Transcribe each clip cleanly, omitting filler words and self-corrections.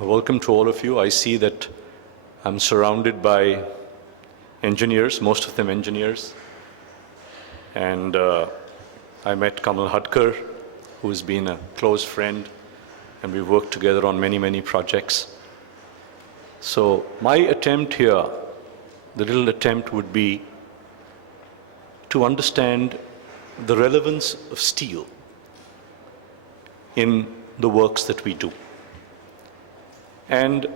Welcome to all of you. I see that I'm surrounded by engineers, most of them engineers. And I met Kamal who's been a close friend, and we've worked together on many, many projects. So my attempt here, the little attempt would be to understand the relevance of steel in the works that we do. And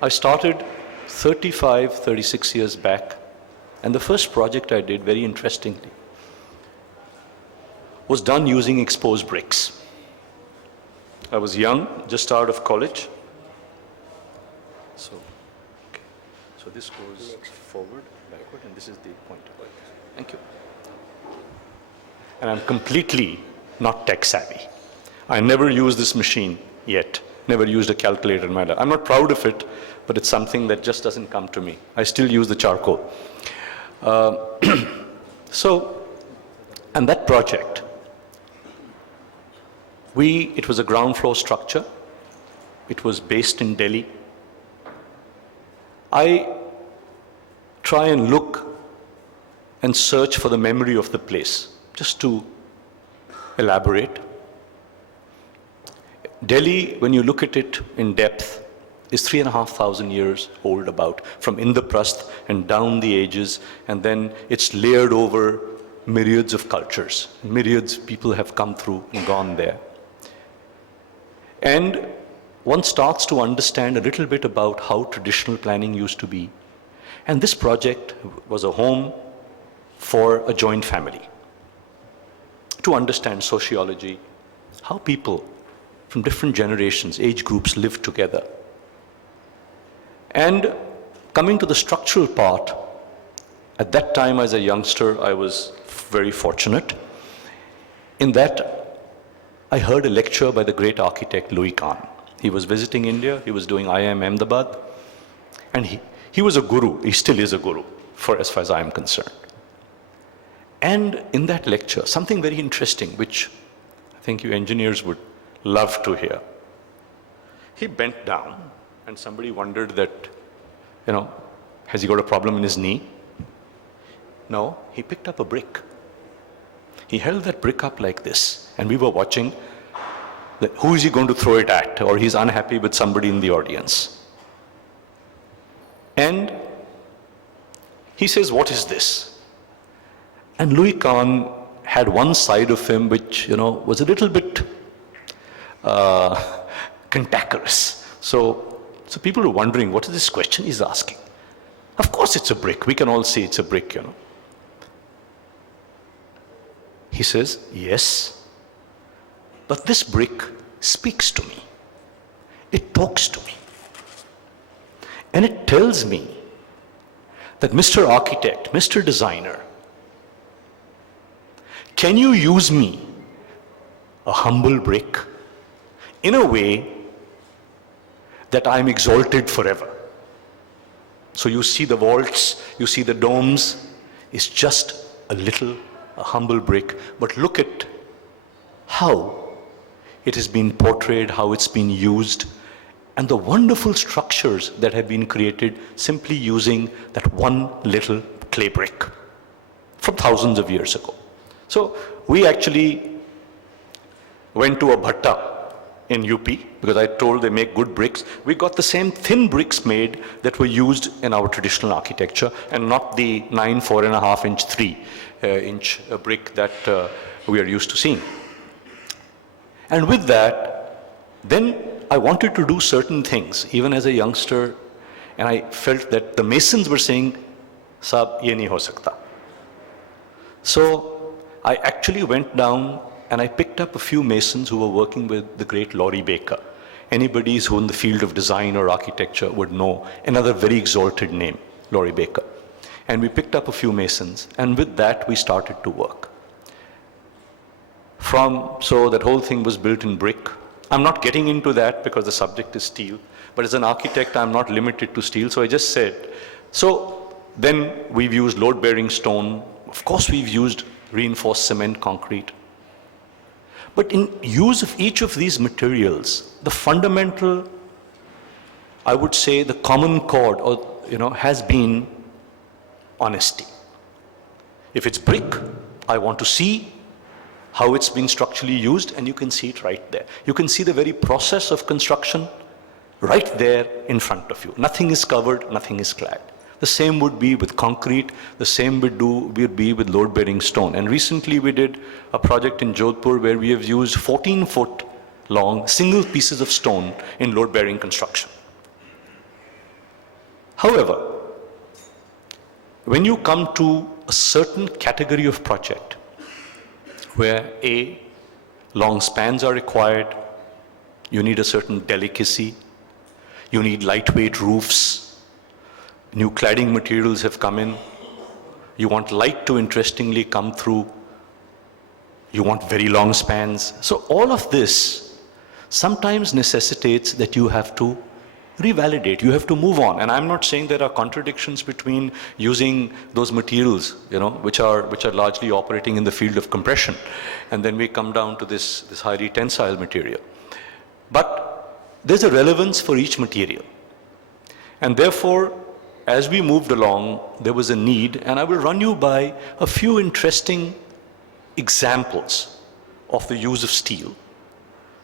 I started 36 years back, and the first project I did, very interestingly, was done using exposed bricks. I was young, just out of college. So this goes forward, backward, and this is the pointer. Thank you. And I'm completely not tech savvy. I never used this machine yet, never used a calculator in my life. I'm not proud of it, but it's something that just doesn't come to me. I still use the charcoal. And that project, it was a ground floor structure. It was based in Delhi. I try and look and search for the memory of the place, just to elaborate. Delhi, when you look at it in depth, is 3,500 years old about, from Indraprastha and down the ages, and then it's layered over myriads of cultures. Myriads of people have come through and gone there. And one starts to understand a little bit about how traditional planning used to be. And this project was a home for a joint family, to understand sociology, how people from different generations, age groups live together. And coming to the structural part, at that time as a youngster, I was very fortunate in that I heard a lecture by the great architect Louis Kahn. He was visiting India, he was doing IIM Ahmedabad, and he was a guru, he still is a guru, as far as I am concerned. And in that lecture, something very interesting, which I think you engineers would love to hear. He bent down, and somebody wondered that, has he got a problem in his knee? No, he picked up a brick. He held that brick up like this, and we were watching. Who is he going to throw it at? Or he's unhappy with somebody in the audience. And he says, "What is this?" And Louis Kahn had one side of him which, was a little bit cantankerous. So people were wondering, what is this question he's asking? Of course it's a brick. We can all see it's a brick, He says, "Yes, but this brick speaks to me. It talks to me. And it tells me that Mr. Architect, Mr. Designer, can you use me, a humble brick, in a way that I'm exalted forever?" So you see the vaults, you see the domes, it's just a humble brick, but look at how it has been portrayed, how it's been used, and the wonderful structures that have been created simply using that one little clay brick from thousands of years ago. So we actually went to a bhatta in UP, because I told they make good bricks. We got the same thin bricks made that were used in our traditional architecture, and not the 9, 4.5 inch, 3 inch brick that we are used to seeing. And with that, then I wanted to do certain things, even as a youngster, and I felt that the masons were saying, "Saab, ye nahi ho sakta." So I actually went down and I picked up a few masons who were working with the great Laurie Baker. Anybody who in the field of design or architecture would know another very exalted name, Laurie Baker. And we picked up a few masons, and with that we started to work. So that whole thing was built in brick. I'm not getting into that because the subject is steel, but as an architect I'm not limited to steel, so I just said. So then we've used load-bearing stone. Of course we've used reinforced cement concrete. But in use of each of these materials, the fundamental, I would say, the common chord, or has been honesty. If it's brick, I want to see how it's been structurally used, and you can see it right there. You can see the very process of construction right there in front of you. Nothing is covered, nothing is clad. The same would be with concrete, the same would be with load-bearing stone. And recently we did a project in Jodhpur where we have used 14-foot long single pieces of stone in load-bearing construction. However, when you come to a certain category of project where long spans are required, you need a certain delicacy, you need lightweight roofs, new cladding materials have come in, you want light to interestingly come through, you want very long spans. So all of this sometimes necessitates that you have to revalidate, you have to move on. And I'm not saying there are contradictions between using those materials, which are largely operating in the field of compression, and then we come down to this highly tensile material. But there's a relevance for each material. And therefore, as we moved along, there was a need, and I will run you by a few interesting examples of the use of steel.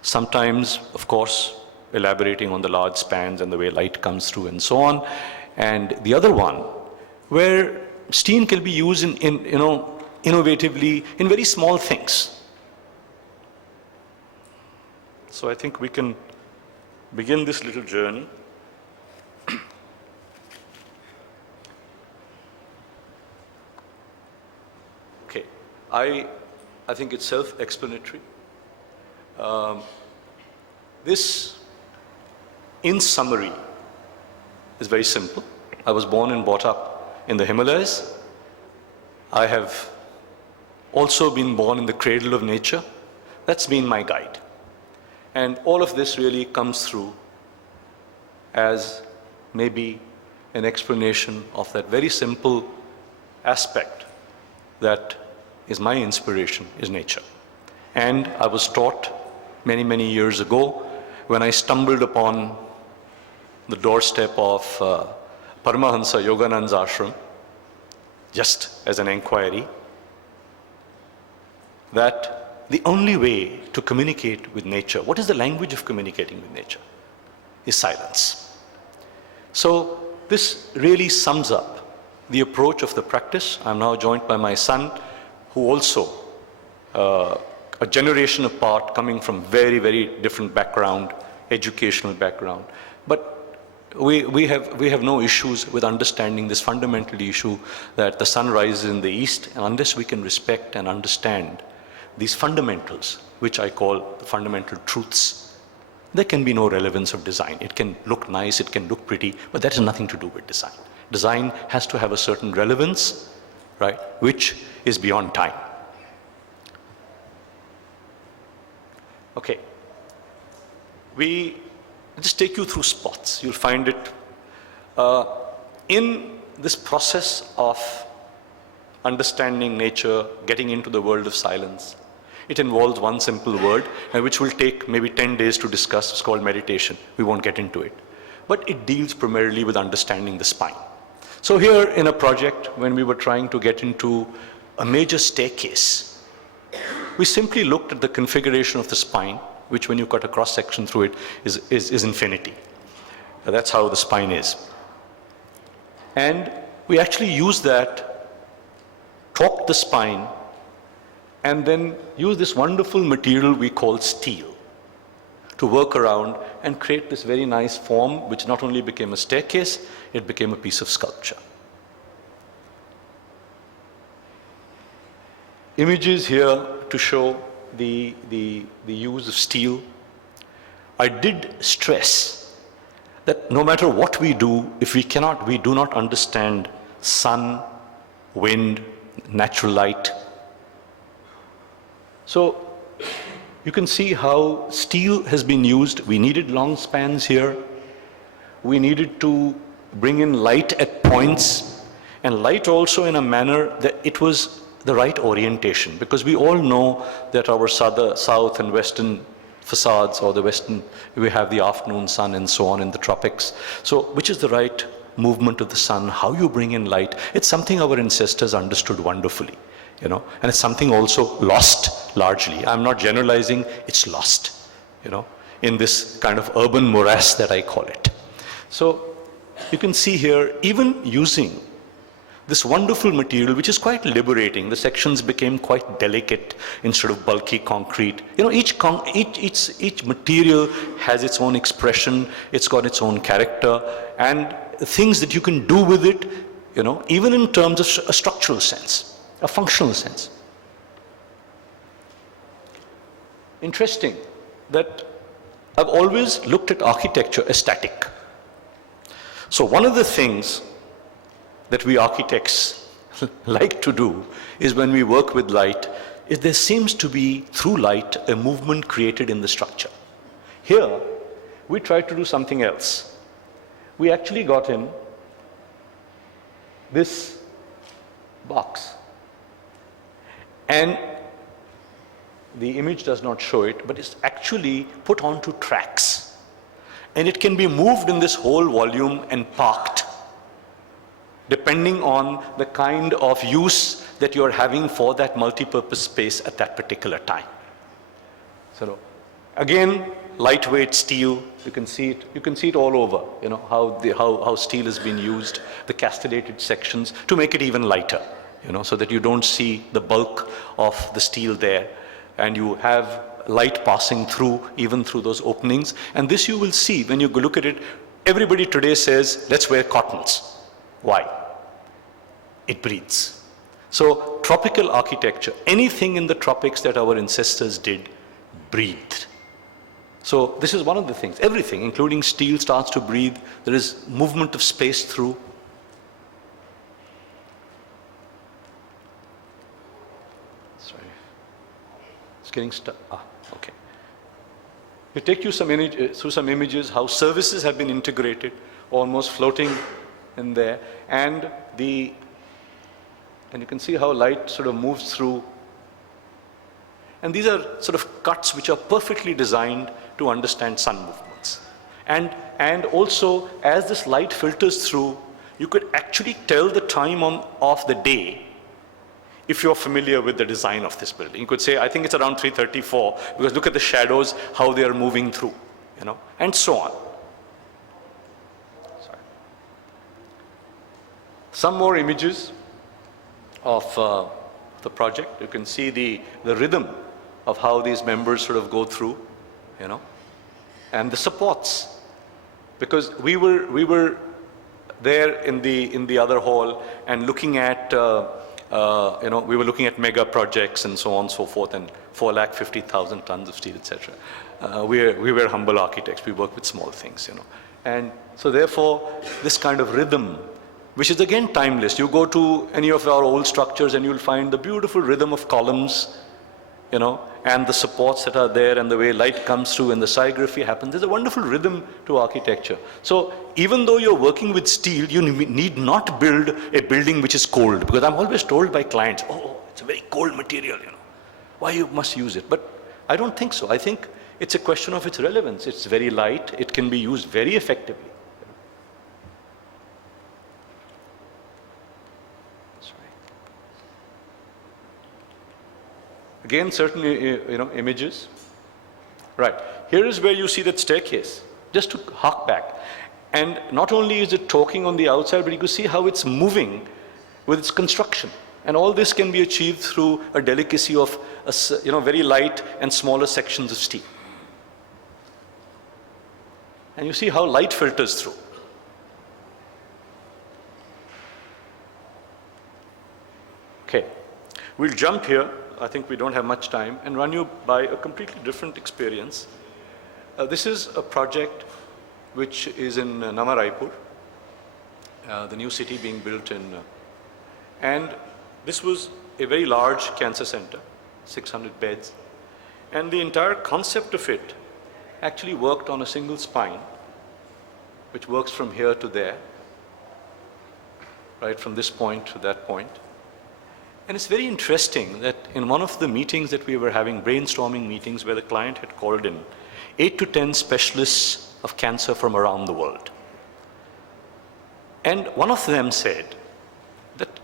Sometimes, of course, elaborating on the large spans and the way light comes through and so on. And the other one, where steel can be used innovatively in very small things. So I think we can begin this little journey. Okay, I think it's self-explanatory. This, in summary, is very simple. I was born and brought up in the Himalayas. I have also been born in the cradle of nature. That's been my guide. And all of this really comes through as maybe an explanation of that very simple aspect that is my inspiration, is nature. And I was taught many, many years ago when I stumbled upon the doorstep of Paramahansa Yogananda's ashram, just as an inquiry, that the only way to communicate with nature, what is the language of communicating with nature, is silence. So this really sums up the approach of the practice. I'm now joined by my son, who also, a generation apart, coming from very, very different background, educational background. But we have no issues with understanding this fundamental issue that the sun rises in the east, and unless we can respect and understand these fundamentals, which I call the fundamental truths, there can be no relevance of design. It can look nice, it can look pretty, but that has nothing to do with design. Design has to have a certain relevance, right, which is beyond time. Okay, we just take you through spots. You'll find it in this process of understanding nature, getting into the world of silence. It involves one simple word, which will take maybe 10 days to discuss. It's called meditation. We won't get into it. But it deals primarily with understanding the spine. So here in a project, when we were trying to get into a major staircase, we simply looked at the configuration of the spine, which when you cut a cross-section through it is infinity. That's how the spine is. And we actually use that, torque the spine, and then use this wonderful material we call steel to work around and create this very nice form, which not only became a staircase, it became a piece of sculpture. Images here to show the use of steel. I did stress that no matter what we do, if we do not understand sun, wind, natural light. So you can see how steel has been used. We needed long spans here. We needed to bring in light at points, and light also in a manner that it was the right orientation, because we all know that our south and western facades, or the western, we have the afternoon sun and so on in the tropics. So which is the right movement of the sun, how you bring in light? It's something our ancestors understood wonderfully, you know, and it's something also lost largely. I'm not generalizing, it's lost, you know, in this kind of urban morass that I call it. So you can see here, even using this wonderful material, which is quite liberating. The sections became quite delicate instead of bulky concrete. You know, each material has its own expression, it's got its own character, and things that you can do with it, you know, even in terms of a structural sense, a functional sense. Interesting that I've always looked at architecture as static. So one of the things that we architects like to do is, when we work with light, is there seems to be, through light, a movement created in the structure. Here, we tried to do something else. We actually got in this box, and the image does not show it, but it's actually put onto tracks, and it can be moved in this whole volume and parked, depending on the kind of use that you're having for that multi-purpose space at that particular time. So again, lightweight steel, you can see it all over, you know, how steel has been used, the castellated sections to make it even lighter, you know, so that you don't see the bulk of the steel there, and you have light passing through, even through those openings. And this you will see when you look at it. Everybody today says, let's wear cottons. Why? It breathes. So tropical architecture, anything in the tropics that our ancestors did, breathed. So this is one of the things. Everything, including steel, starts to breathe. There is movement of space through. Sorry. It's getting stuck. Okay. We take you through some images, how services have been integrated, almost floating in there, and you can see how light sort of moves through. And these are sort of cuts which are perfectly designed to understand sun movements. And also, as this light filters through, you could actually tell the time of the day if you're familiar with the design of this building. You could say, I think it's around 3:34, because look at the shadows, how they are moving through, you know, and so on. Sorry. Some more images of the project. You can see the rhythm of how these members sort of go through, you know, and the supports, because we were there in the other hall and looking at you know, we were looking at mega projects and so on and so forth, and 450,000 tons of steel, etc. We were humble architects. We work with small things, you know, and so therefore this kind of rhythm, which is again timeless. You go to any of our old structures and you'll find the beautiful rhythm of columns, you know, and the supports that are there, and the way light comes through and the scigraphy happens. There's a wonderful rhythm to architecture. So even though you're working with steel, you need not build a building which is cold, because I'm always told by clients, oh, it's a very cold material, you know, why you must use it? But I don't think so. I think it's a question of its relevance. It's very light. It can be used very effectively. Again, certain you know, images. Right. Here is where you see that staircase, just to hark back. And not only is it talking on the outside, but you can see how it's moving with its construction. And all this can be achieved through a delicacy of you know, very light and smaller sections of steel. And you see how light filters through. Okay. We'll jump here. I think we don't have much time, and run you by a completely different experience. This is a project which is in Nama Raipur, the new city being built in, and this was a very large cancer center, 600 beds, and the entire concept of it actually worked on a single spine, which works from here to there, right, from this point to that point. And it's very interesting that in one of the meetings that we were having, brainstorming meetings where the client had called in 8 to 10 specialists of cancer from around the world. And one of them said that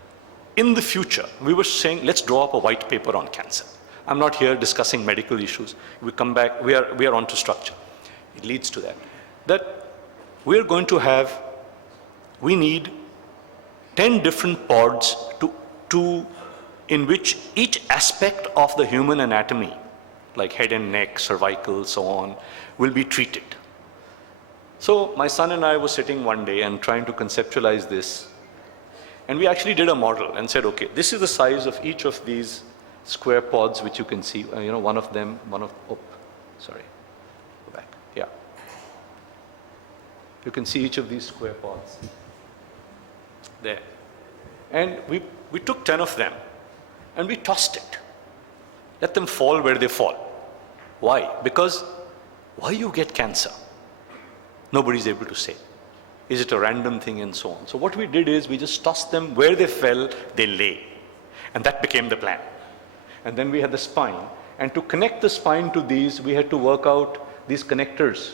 in the future, we were saying, let's draw up a white paper on cancer. I'm not here discussing medical issues. We come back, we are onto structure. It leads to that. That we're going to have, we need 10 different pods in which each aspect of the human anatomy, like head and neck, cervical, so on, will be treated. So my son and I were sitting one day and trying to conceptualize this. And we actually did a model and said, okay, this is the size of each of these square pods, which you can see, one of them, go back, yeah. You can see each of these square pods there. And we took 10 of them and we tossed it. Let them fall where they fall. Why? Because why you get cancer? Nobody's able to say. Is it a random thing and so on? So what we did is we just tossed them where they fell, they lay. And that became the plan. And then we had the spine. And to connect the spine to these, we had to work out these connectors.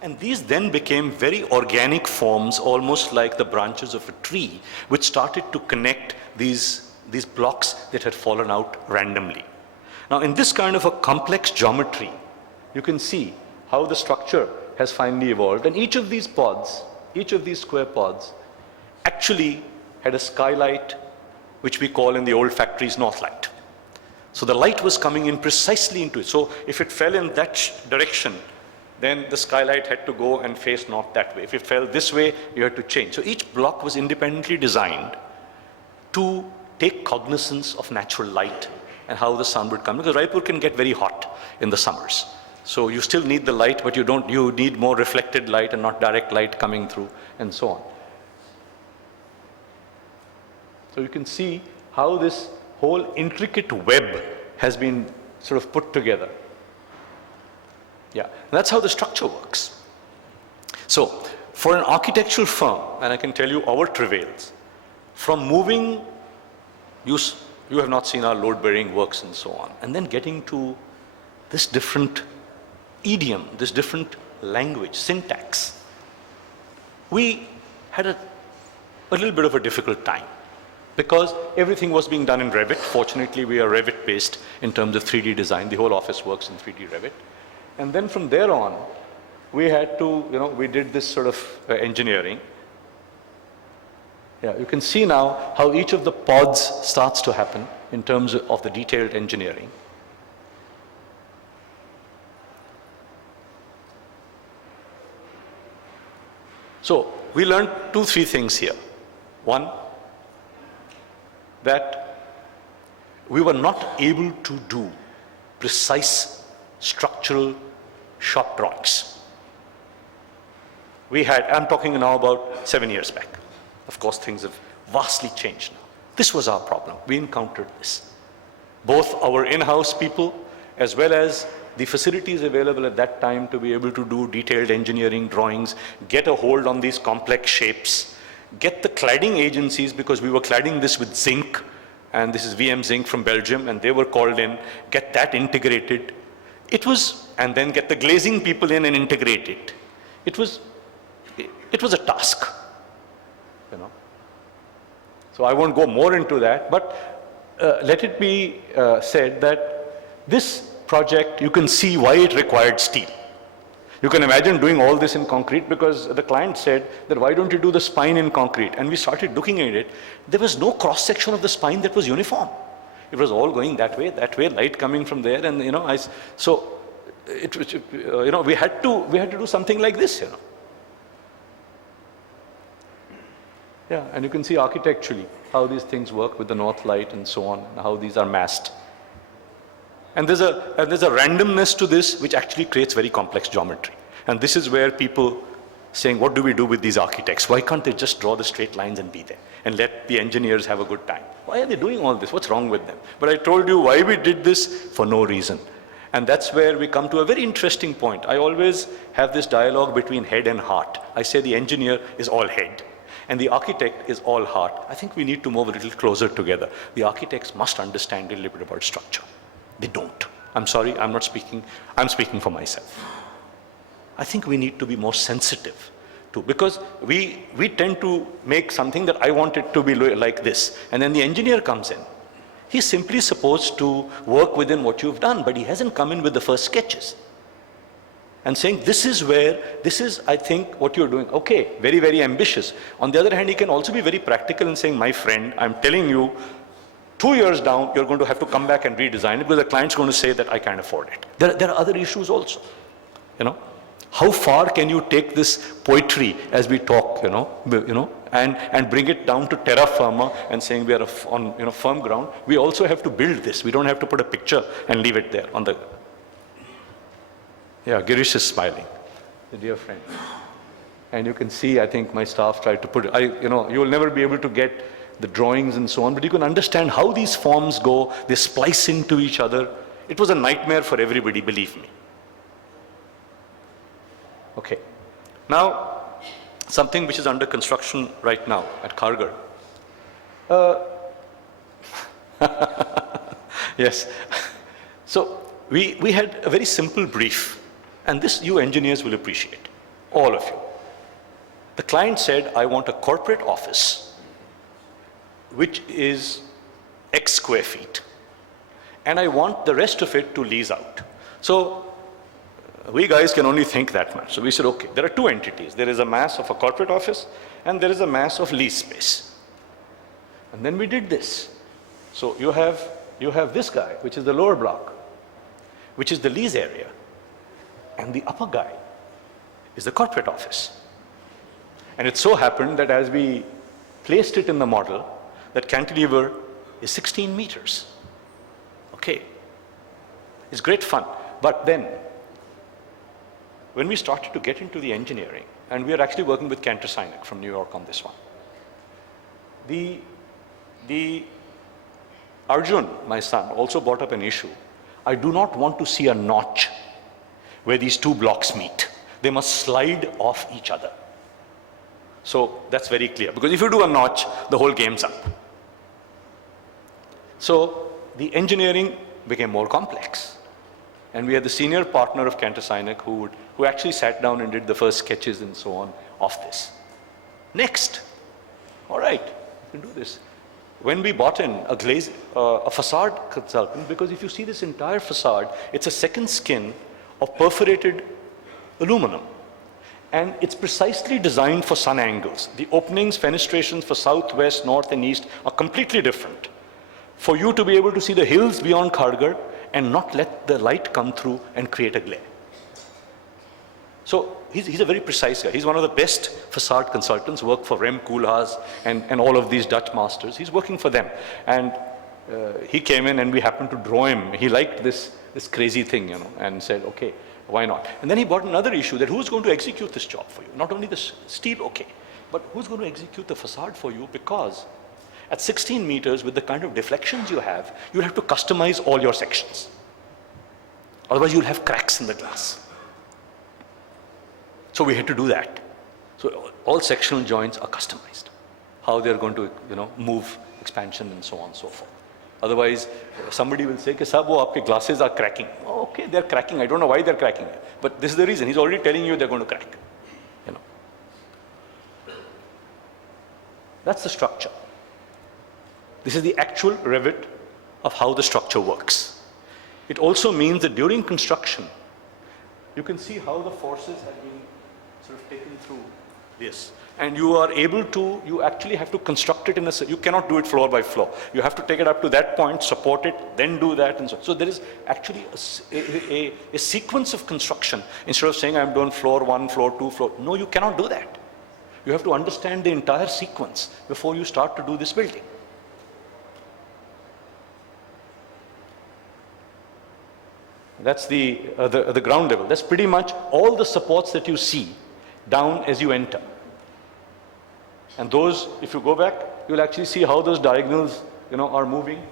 And these then became very organic forms, almost like the branches of a tree, which started to connect these blocks that had fallen out randomly. Now, in this kind of a complex geometry, you can see how the structure has finally evolved. And each of these pods, each of these square pods, actually had a skylight, which we call in the old factories north light. So the light was coming in precisely into it. So if it fell in that direction, then the skylight had to go and face north that way. If it fell this way, you had to change. So each block was independently designed to take cognizance of natural light and how the sun would come. Because Raipur can get very hot in the summers. So you still need the light, but you need more reflected light and not direct light coming through, and so on. So you can see how this whole intricate web has been sort of put together. Yeah, and that's how the structure works. So for an architectural firm, and I can tell you our travails, from moving, you have not seen our load-bearing works and so on, and then getting to this different idiom, this different language, syntax. We had a little bit of a difficult time because everything was being done in Revit. Fortunately, we are Revit based in terms of 3D design. The whole office works in 3D Revit. And then from there on, we had to, we did this sort of engineering. Yeah, you can see now how each of the pods starts to happen in terms of the detailed engineering. So we learned 2-3 things here. One, that we were not able to do precise structural shop drawings. We had, I'm talking now about 7 years back. Of course, things have vastly changed now. This was our problem. We encountered this. Both our in-house people, as well as the facilities available at that time to be able to do detailed engineering drawings, get a hold on these complex shapes, get the cladding agencies, because we were cladding this with zinc, and this is VM Zinc from Belgium, and they were called in, get that integrated. It was, and then get the glazing people in and integrate it. It was a task, So I won't go more into that, but let it be said that this project, you can see why it required steel. You can imagine doing all this in concrete because the client said that why don't you do the spine in concrete? And we started looking at it. There was no cross-section of the spine that was uniform. It was all going that way, light coming from there, and we had to do something like this, Yeah, and you can see architecturally how these things work with the north light and so on, and how these are massed. And there's a randomness to this which actually creates very complex geometry. And this is where people saying, what do we do with these architects? Why can't they just draw the straight lines and be there and let the engineers have a good time? Why are they doing all this? What's wrong with them? But I told you why we did this for no reason. And that's where we come to a very interesting point. I always have this dialogue between head and heart. I say the engineer is all head. and the architect is all heart, I think we need to move a little closer together. The architects must understand a little bit about structure. They don't. I'm sorry, I'm not speaking, I'm speaking for myself. I think we need to be more sensitive to, because we tend to make something that I want it to be like this, and then the engineer comes in. He's simply supposed to work within what you've done, but he hasn't come in with the first sketches and saying, this is, I think, what you're doing. Okay, very, very ambitious. On the other hand, he can also be very practical in saying, my friend, I'm telling you, 2 years down, you're going to have to come back and redesign it because the client's going to say that I can't afford it. There are other issues also, you know. How far can you take this poetry as we talk, and bring it down to terra firma and saying we are on firm ground? We also have to build this. We don't have to put a picture and leave it there on the. Yeah, Girish is smiling, the dear friend. And you can see, I think my staff tried to put it, you will never be able to get the drawings and so on, but you can understand how these forms go, they splice into each other. It was a nightmare for everybody, believe me. Okay. Now, something which is under construction right now at Cargill. Yes. So, we had a very simple brief. And this you engineers will appreciate, all of you. The client said, I want a corporate office which is X square feet, and I want the rest of it to lease out. So we guys can only think that much. So we said, okay, there are two entities. There is a mass of a corporate office, and there is a mass of lease space. And then we did this. So you have this guy, which is the lower block, which is the lease area. And the upper guy is the corporate office. And it so happened that as we placed it in the model, that cantilever is 16 meters. Okay. It's great fun. But then, when we started to get into the engineering, and we are actually working with Cantor Sinek from New York on this one, the Arjun, my son, also brought up an issue. I do not want to see a notch where these two blocks meet. They must slide off each other. So that's very clear, because if you do a notch, the whole game's up. So the engineering became more complex. And we had the senior partner of Cantor Sinek who actually sat down and did the first sketches and so on of this. Next, all right, we can do this. When we bought in a facade consultant, because if you see this entire facade, it's a second skin of perforated aluminum. And it's precisely designed for sun angles. The openings, fenestrations for south, west, north, and east are completely different. For you to be able to see the hills beyond Cargill and not let the light come through and create a glare. So he's a very precise guy. He's one of the best facade consultants, worked for Rem Koolhaas and all of these Dutch masters. He's working for them. And he came in and we happened to draw him. He liked this crazy thing, and said, okay, why not? And then he brought another issue, that who's going to execute this job for you? Not only the steel, okay, but who's going to execute the facade for you? Because at 16 meters, with the kind of deflections you'll have to customize all your sections. Otherwise, you'll have cracks in the glass. So we had to do that. So all sectional joints are customized. How they're going to, move, expansion, and so on and so forth. Otherwise, somebody will say, "Sab, wo aapke glasses are cracking." Oh, okay, they're cracking. I don't know why they're cracking. But this is the reason. He's already telling you they're going to crack. That's the structure. This is the actual Rivet of how the structure works. It also means that during construction, you can see how the forces have been sort of taken through this. And you are able to, you actually have to construct it you cannot do it floor by floor. You have to take it up to that point, support it, then do that, and so. So there is actually a sequence of construction. Instead of saying, I'm doing floor 1, floor 2, floor, no, you cannot do that. You have to understand the entire sequence before you start to do this building. That's the ground level. That's pretty much all the supports that you see down as you enter. And those, if you go back, you'll actually see how those diagonals, are moving,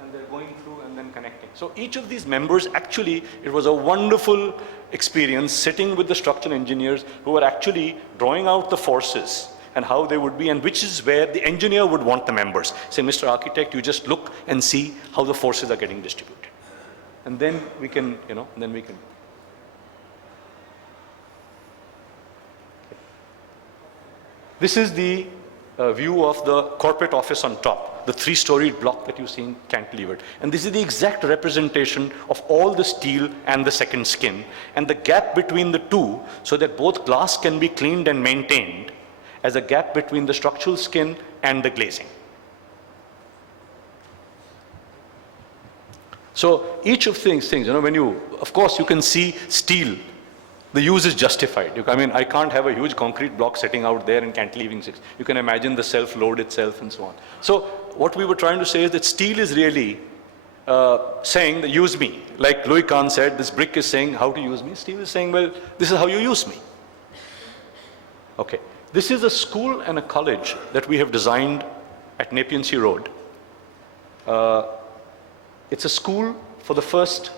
and they're going through and then connecting. So each of these members, actually, it was a wonderful experience sitting with the structural engineers who were actually drawing out the forces and how they would be, and which is where the engineer would want the members. Say, Mr. Architect, you just look and see how the forces are getting distributed. And then we can, then we can. This is the view of the corporate office on top, the 3-storied block that you see cantilevered. And this is the exact representation of all the steel and the second skin, and the gap between the two, so that both glass can be cleaned and maintained, as a gap between the structural skin and the glazing. So each of things, when you, of course, you can see steel, the use is justified. I mean, I can't have a huge concrete block sitting out there and cantilevering 6. You can imagine the self-load itself and so on. So what we were trying to say is that steel is really saying that use me. Like Louis Kahn said, this brick is saying how to use me. Steel is saying, well, this is how you use me. Okay. This is a school and a college that we have designed at Nepean Sea Road. It's a school for the first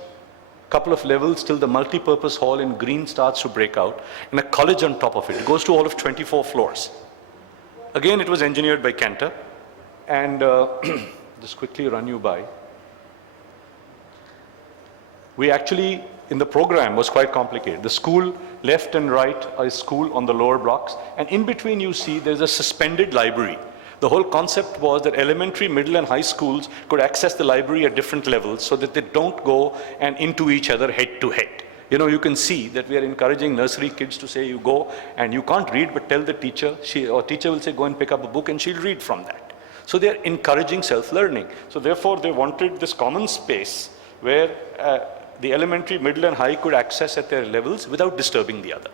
couple of levels till the multi-purpose hall in green starts to break out, and a college on top of it. It goes to all of 24 floors. Again, it was engineered by Cantor, and just quickly run you by. We actually, in the program, was quite complicated. The school left and right is school on the lower blocks, and in between you see there's a suspended library. The whole concept was that elementary, middle, and high schools could access the library at different levels so that they don't go and into each other head to head. You can see that we are encouraging nursery kids to say, you go and you can't read, but tell the teacher, or teacher will say, go and pick up a book and she'll read from that. So they're encouraging self-learning. So therefore they wanted this common space where the elementary, middle, and high could access at their levels without disturbing the other.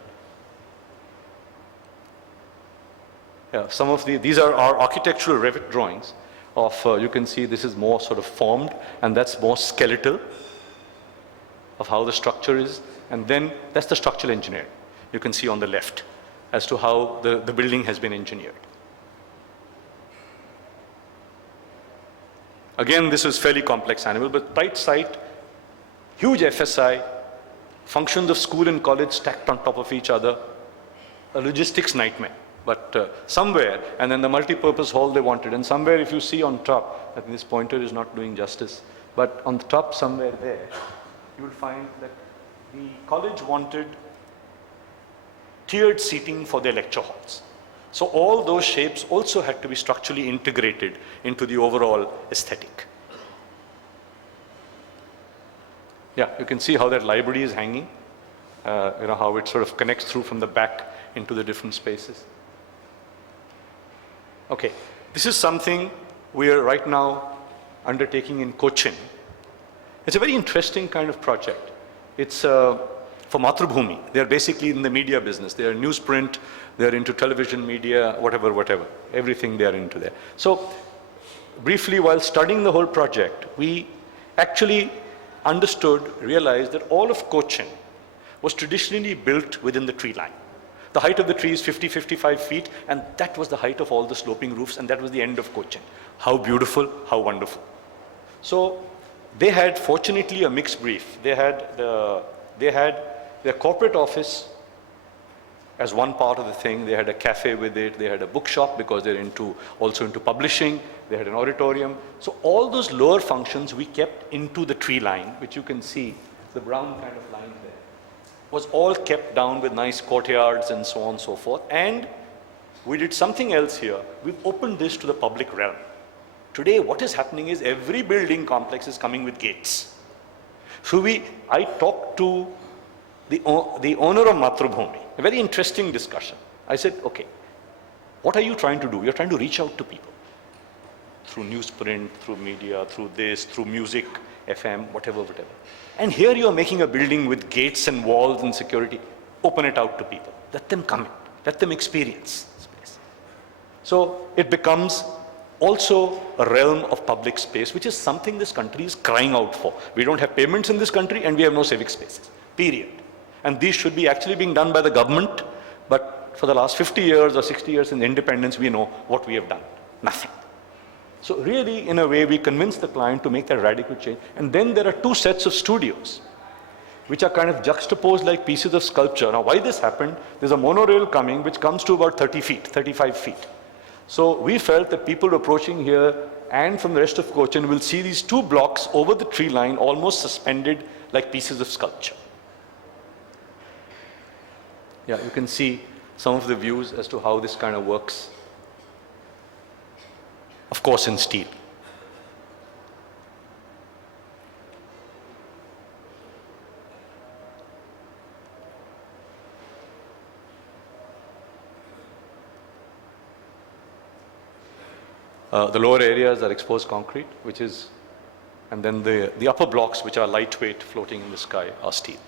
Yeah, some of these are our architectural Rivet drawings of, you can see this is more sort of formed, and that's more skeletal of how the structure is. And then that's the structural engineering. You can see on the left as to how the building has been engineered. Again, this is fairly complex animal, but tight site, huge FSI, functions of school and college stacked on top of each other, a logistics nightmare. But somewhere, and then the multi-purpose hall they wanted, and somewhere if you see on top, I think this pointer is not doing justice, but on the top somewhere there, you will find that the college wanted tiered seating for their lecture halls. So all those shapes also had to be structurally integrated into the overall aesthetic. Yeah, you can see how that library is hanging, how it sort of connects through from the back into the different spaces. Okay, this is something we are right now undertaking in Cochin. It's a very interesting kind of project. It's for Mathrubhumi. They're basically in the media business. They're newsprint, they're into television media, whatever. Everything they're into there. So briefly, while studying the whole project, we actually realized that all of Cochin was traditionally built within the tree line. The height of the tree is 50, 55 feet, and that was the height of all the sloping roofs, and that was the end of Cochin. How beautiful, how wonderful. So they had, fortunately, a mixed brief. They had their corporate office as one part of the thing. They had a cafe with it. They had a bookshop because they're also into publishing. They had an auditorium. So all those lower functions we kept into the tree line, which you can see, the brown kind of line there, was all kept down with nice courtyards and so on and so forth. And we did something else here. We've opened this to the public realm. Today, what is happening is every building complex is coming with gates. So I talked to the owner of Mathrubhumi, a very interesting discussion. I said, okay, what are you trying to do? You're trying to reach out to people through newsprint, through media, through this, through music, FM, whatever. And here you're making a building with gates and walls and security. Open it out to people. Let them come in. Let them experience space. So it becomes also a realm of public space, which is something this country is crying out for. We don't have pavements in this country, and we have no civic spaces, period. And these should be actually being done by the government, but for the last 50 years or 60 years in independence, we know what we have done. Nothing. So really, in a way, we convinced the client to make that radical change. And then there are two sets of studios. which are kind of juxtaposed like pieces of sculpture. Now, why this happened, there's a monorail coming which comes to about 30 feet, 35 feet. So we felt that people approaching here and from the rest of Cochin will see these two blocks over the tree line almost suspended like pieces of sculpture. Yeah, you can see some of the views as to how this kind of works. Of course, in steel. The lower areas are exposed concrete, which is, and then the upper blocks, which are lightweight, floating in the sky, are steel.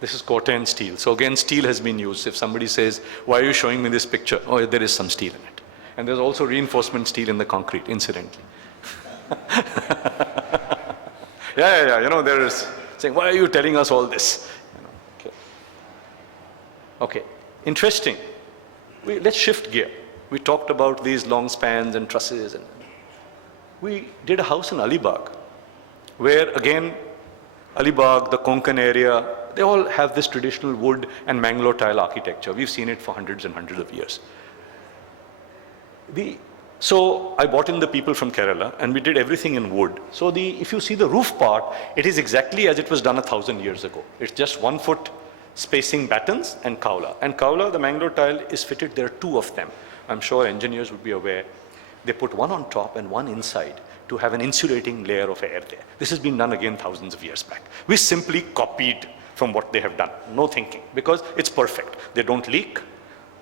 This is Corten steel. So again, steel has been used. If somebody says, why are you showing me this picture? Oh, there is some steel in it. And there's also reinforcement steel in the concrete, incidentally. Yeah. You know, there is saying, why are you telling us all this? You know, okay. Interesting. Let's shift gear. We talked about these long spans and trusses. And we did a house in Alibag, where again, Alibag, the Konkan area, they all have this traditional wood and Mangalore tile architecture. We've seen it for hundreds and hundreds of years. So I brought in the people from Kerala and we did everything in wood. So if you see the roof part, it is exactly as it was done 1,000 years ago. It's just 1 foot spacing battens and kaula. And kaula, the Mangalore tile, is fitted. There are 2 of them. I'm sure engineers would be aware. They put one on top and one inside to have an insulating layer of air there. This has been done again thousands of years back. We simply copied from what they have done. No thinking, because it's perfect. They don't leak.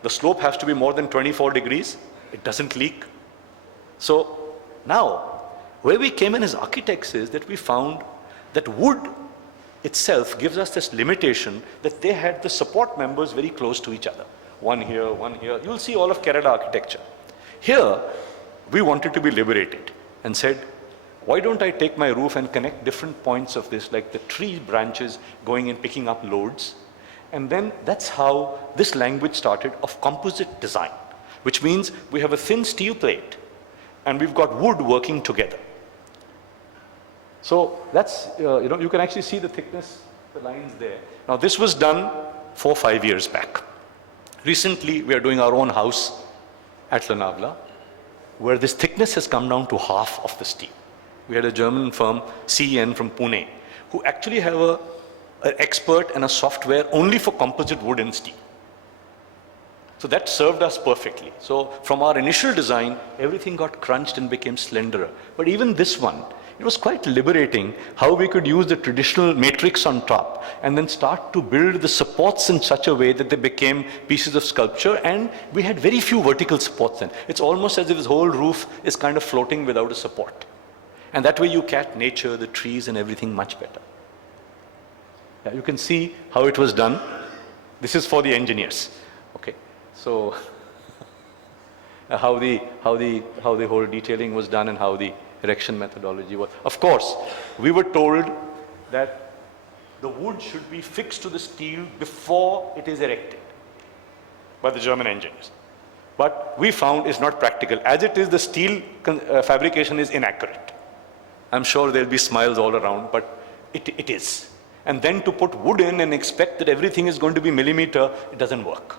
The slope has to be more than 24 degrees. It doesn't leak. So now, where we came in as architects is that we found that wood itself gives us this limitation that they had the support members very close to each other. One here, one here. You'll see all of Kerala architecture. Here, we wanted to be liberated and said, why don't I take my roof and connect different points of this, like the tree branches going and picking up loads. And then that's how this language started of composite design, which means we have a thin steel plate and we've got wood working together. So that's, you can actually see the thickness, the lines there. Now this was done 4 or 5 years back. Recently, we are doing our own house at Lonavala, where this thickness has come down to half of the steel. We had a German firm, CEN from Pune, who actually have an expert and a software only for composite wood and steel. So that served us perfectly. So from our initial design, everything got crunched and became slenderer. But even this one, it was quite liberating how we could use the traditional matrix on top and then start to build the supports in such a way that they became pieces of sculpture, and we had very few vertical supports then. It's almost as if this whole roof is kind of floating without a support. And that way you catch nature, the trees and everything much better. Yeah, you can see how it was done. This is for the engineers. Okay, so how the whole detailing was done and how the erection methodology was. Of course, we were told that the wood should be fixed to the steel before it is erected by the German engineers. But we found it's not practical. As it is, the steel fabrication is inaccurate. I'm sure there'll be smiles all around, but it is. And then to put wood in and expect that everything is going to be millimeter, it doesn't work.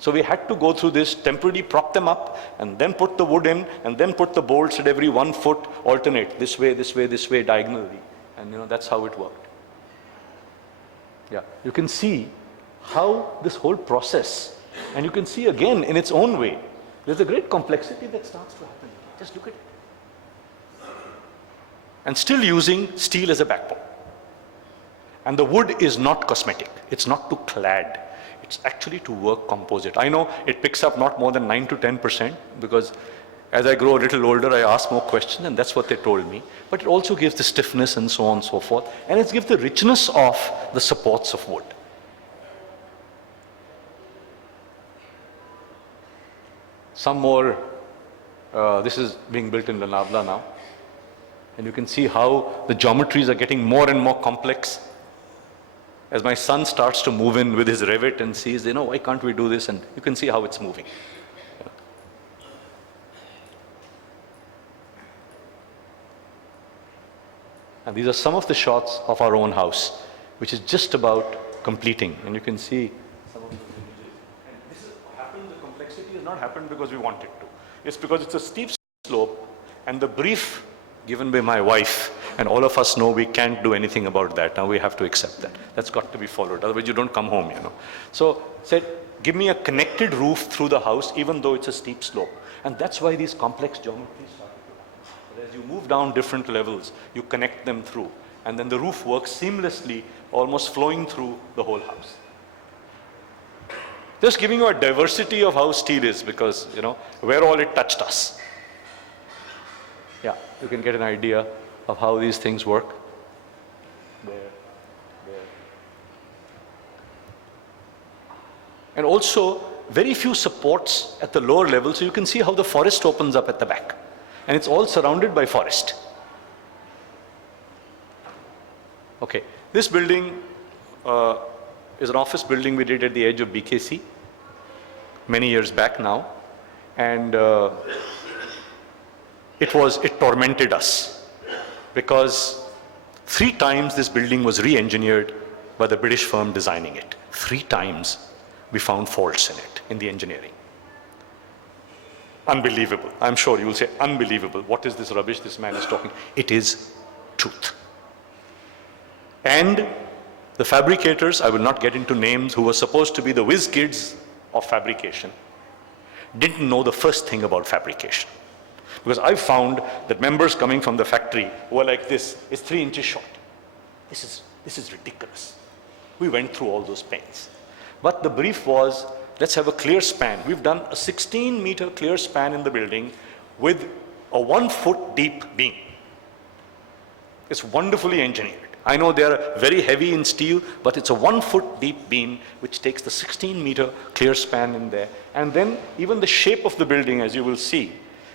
So we had to go through this, temporarily prop them up, and then put the wood in, and then put the bolts at every 1 foot, alternate, this way, this way, this way, diagonally. And that's how it worked. Yeah, you can see how this whole process, and you can see again in its own way, there's a great complexity that starts to happen. Just look at it. And still using steel as a backbone. And the wood is not cosmetic. It's not to clad. It's actually to work composite. I know it picks up not more than 9 to 10%, because as I grow a little older, I ask more questions, and that's what they told me. But it also gives the stiffness and so on and so forth. And it gives the richness of the supports of wood. Some more, this is being built in Lonavala now. And you can see how the geometries are getting more and more complex. As my son starts to move in with his Rivet and sees, why can't we do this? And you can see how it's moving. And these are some of the shots of our own house, which is just about completing. And you can see some of those images. And this has happened, the complexity has not happened because we wanted to. It's because it's a steep slope, and the brief given by my wife, and all of us know we can't do anything about that. Now we have to accept that. That's got to be followed, otherwise you don't come home, you know. So said, give me a connected roof through the house, even though it's a steep slope. And that's why these complex geometries started to happen. But as you move down different levels, you connect them through. And then the roof works seamlessly, almost flowing through the whole house. Just giving you a diversity of how steel is, because, you know, where all it touched us. Yeah, you can get an idea of how these things work. There. And also, very few supports at the lower level, so you can see how the forest opens up at the back. And it's all surrounded by forest. Okay, this building is an office building we did at the edge of BKC many years back now. And it tormented us because 3 times this building was re-engineered by the British firm designing it. 3 times we found faults in it, in the engineering. Unbelievable. I'm sure you will say, unbelievable. What is this rubbish this man is talking? It is truth. And the fabricators, I will not get into names, who were supposed to be the whiz kids of fabrication, didn't know the first thing about fabrication. Because I found that members coming from the factory were like this, it's 3 inches short. This is ridiculous. We went through all those pains. But the brief was, let's have a clear span. We've done a 16-meter clear span in the building with a 1-foot deep beam. It's wonderfully engineered. I know they are very heavy in steel, but it's a 1-foot deep beam which takes the 16-meter clear span in there. And then even the shape of the building, as you will see,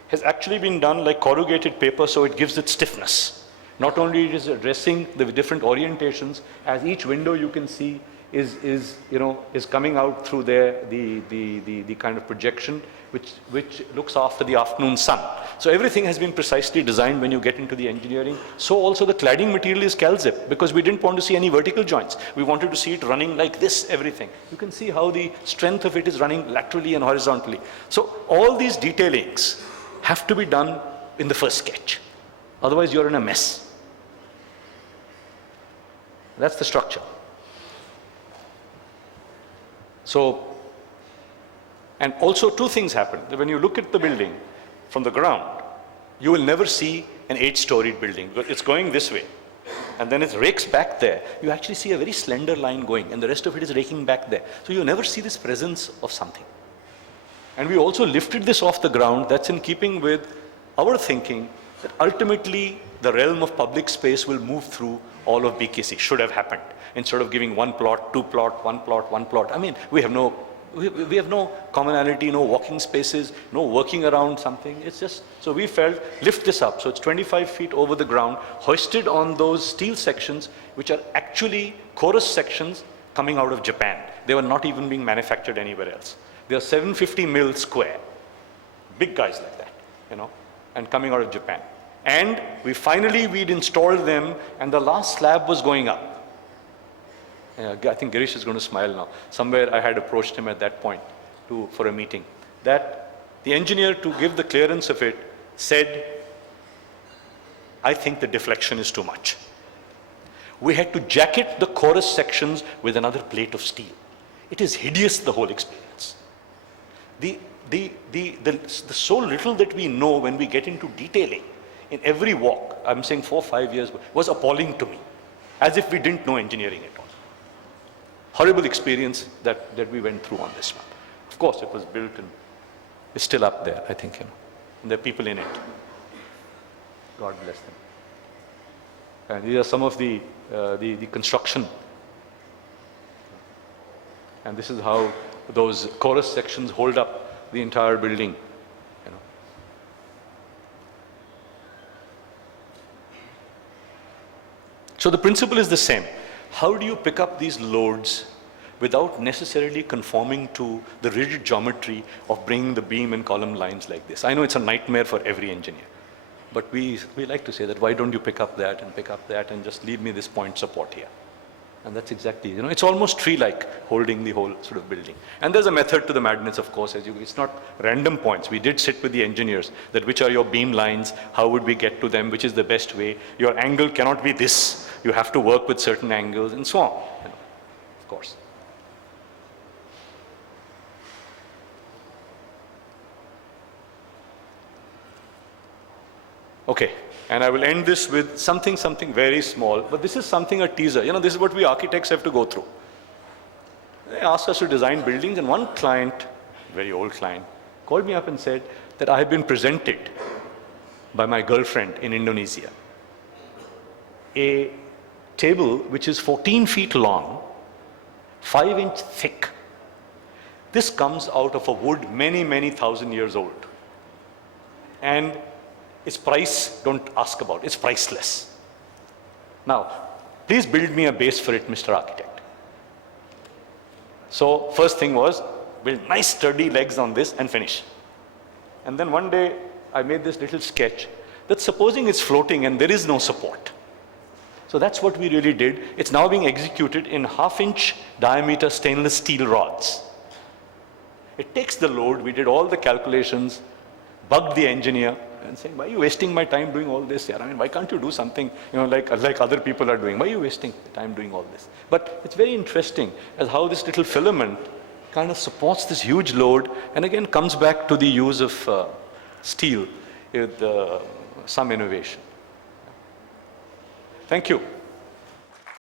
has actually been done like corrugated paper, so it gives it stiffness. Not only it is addressing the different orientations, as each window you can see is coming out through there, the kind of projection which looks after the afternoon sun. So everything has been precisely designed when you get into the engineering. So also the cladding material is CalZip, because we didn't want to see any vertical joints. We wanted to see it running like this, everything. You can see how the strength of it is running laterally and horizontally. So all these detailings have to be done in the first sketch. Otherwise you're in a mess. That's the structure. So, and also 2 things happen. When you look at the building from the ground, you will never see an 8-storied building. It's going this way, and then it rakes back there. You actually see a very slender line going, and the rest of it is raking back there. So you never see this presence of something. And we also lifted this off the ground. That's in keeping with our thinking that ultimately the realm of public space will move through all of BKC. Should have happened. Instead of giving 1 plot, 2 plot, 1 plot, 1 plot. I mean, we have no commonality, no walking spaces, no working around something. It's just, so we felt, lift this up. So it's 25 feet over the ground, hoisted on those steel sections, which are actually chorus sections coming out of Japan. They were not even being manufactured anywhere else. They are 750 mil square. Big guys like that, you know, and coming out of Japan. And we'd installed them, and the last slab was going up. I think Girish is going to smile now. Somewhere I had approached him at that point for a meeting. That the engineer, to give the clearance of it, said, I think the deflection is too much. We had to jacket the chorus sections with another plate of steel. It is hideous, the whole experience. The so little that we know when we get into detailing in every walk, I'm saying 4 or 5 years, was appalling to me. As if we didn't know engineering at all. Horrible experience that we went through on this one. Of course, it was built and it's still up there, I think, you know. And there are people in it. God bless them. And these are some of the construction. And this is how those chorus sections hold up the entire building, you know. So the principle is the same. How do you pick up these loads without necessarily conforming to the rigid geometry of bringing the beam and column lines like this? I know it's a nightmare for every engineer. But we like to say that, why don't you pick up that and just leave me this point support here? And that's exactly, it's almost tree-like, holding the whole sort of building. And there's a method to the madness, of course, it's not random points. We did sit with the engineers, that which are your beam lines, how would we get to them, which is the best way. Your angle cannot be this. You have to work with certain angles and so on, of course. Okay, and I will end this with something very small, but this is something, a teaser. This is what we architects have to go through. They asked us to design buildings, and one client, very old client, called me up and said that I have been presented by my girlfriend in Indonesia a table which is 14 feet long, 5-inch thick. This comes out of a wood many thousand years old. And its price, don't ask about, it's priceless. Now, please build me a base for it, Mr. Architect. So first thing was, build nice sturdy legs on this and finish. And then one day, I made this little sketch that supposing it's floating and there is no support. So that's what we really did. It's now being executed in 1/2-inch diameter stainless steel rods. It takes the load, we did all the calculations, bugged the engineer, and saying, why are you wasting my time doing all this here? I mean, why can't you do something, like other people are doing? Why are you wasting time doing all this? But it's very interesting as how this little filament kind of supports this huge load, and again comes back to the use of steel with some innovation. Thank you.